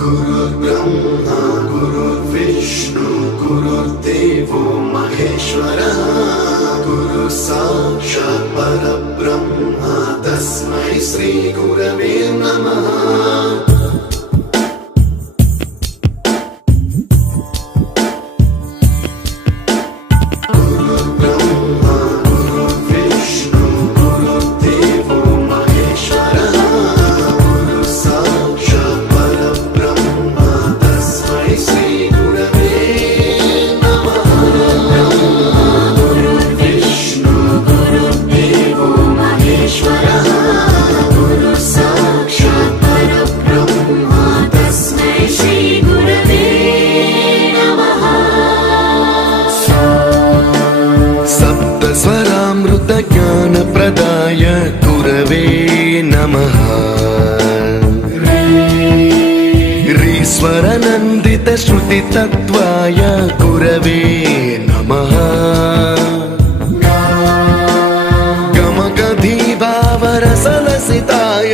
गुरुर्ब्रह्मा गुरुर्विष्णु गुरुर्देवो महेश्वरः गुरु साक्षात् परब्रह्म तस्मै श्री गुरवे नमः। स्वरामृत ज्ञान प्रदाय गुरवे नमः। ऋस्वर नंदित श्रुति तत्वाय गुरवे नमः। गमगधी भावरसलसिताय